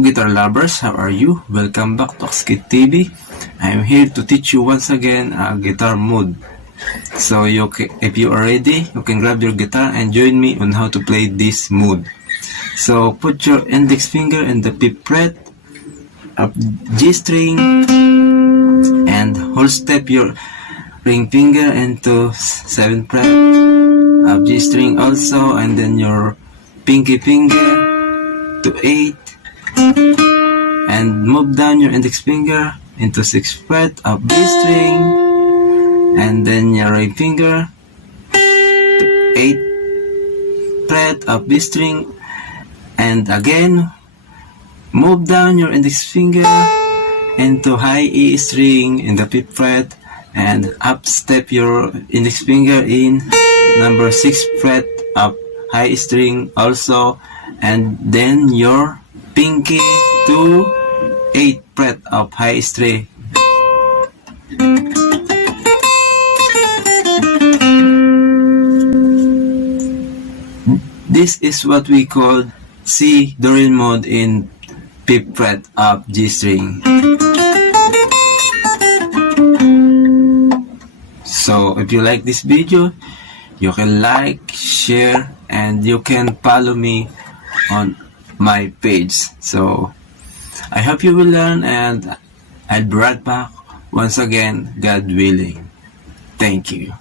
Hello guitar lovers, how are you? Welcome back to Skit TV. I am here to teach you once again a guitar mood. So if you are ready, you can grab your guitar and join me on how to play this mood. So put your index finger in the 5th fret of G string and whole step your ring finger into 7th fret of G string also, and then your pinky finger to 8 and move down your index finger into 6th fret of B string, and then your ring finger to 8th fret of B string, and again move down your index finger into high E string in the 5th fret and up step your index finger in number 6th fret of high string also, and then your pinky to 8th fret of high string. This is what we call C Dorian mode in 5th fret of G string. So if you like this video, you can like, share, and you can follow me on my page. So I hope you will learn, and I'll be right back once again, God willing. Thank you.